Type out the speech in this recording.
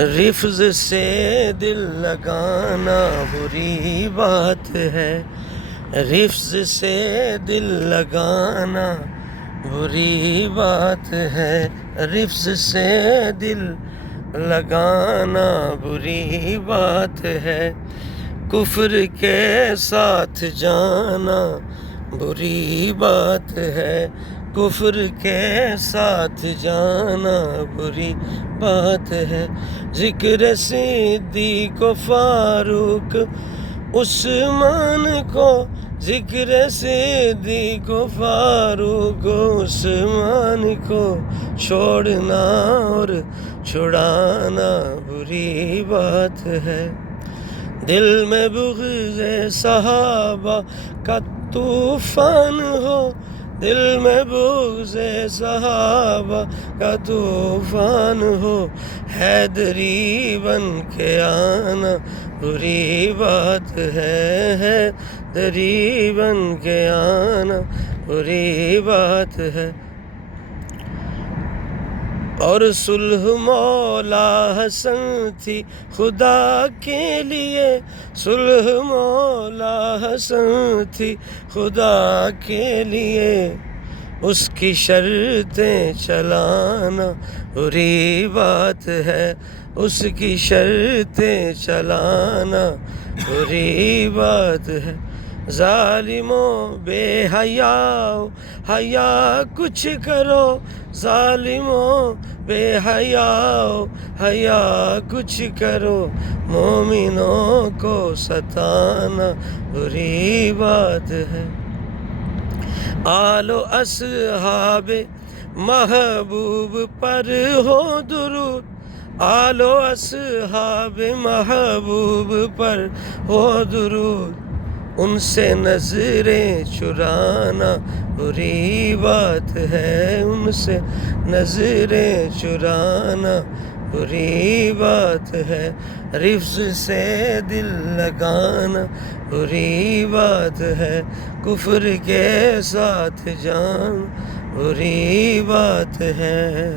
رفض سے دل لگانا بری بات ہے، رفض سے دل لگانا بری بات ہے، رفض سے دل لگانا بری بات ہے، کفر کے ساتھ جانا بری بات ہے، کفر کے ساتھ جانا بری بات ہے، ذکر صدیق و فاروق عثمان کو، ذکر صدیق و فاروق عثمان کو چھوڑنا اور چھڑانا بری بات ہے، دل میں بغض صحابہ کا طوفان ہو، دل میں بغض صحابہ کا طوفان ہو، حیدری بن کے آنا بری بات ہے، حیدری بن کے آنا بری بات ہے، اور صلح مولا حسن تھی خدا کے لیے، صلح مولا حسن تھی خدا کے لیے، اس کی شرطیں چلانا بری بات ہے، اس کی شرطیں چلانا بری بات ہے، ظالموں بے حیاؤ حیا کچھ کرو، ظالموں بے حیاؤ حیا کچھ کرو، مومنوں کو ستانا بری بات ہے، آل و اصحاب محبوب پر ہو درود، آل و اصحاب محبوب پر ہو درود، ان سے نظریں چرانا بری بات ہے، ان سے نظریں چرانا بری بات ہے، رفض سے دل لگانا بری بات ہے، کفر کے ساتھ جان بری بات ہے۔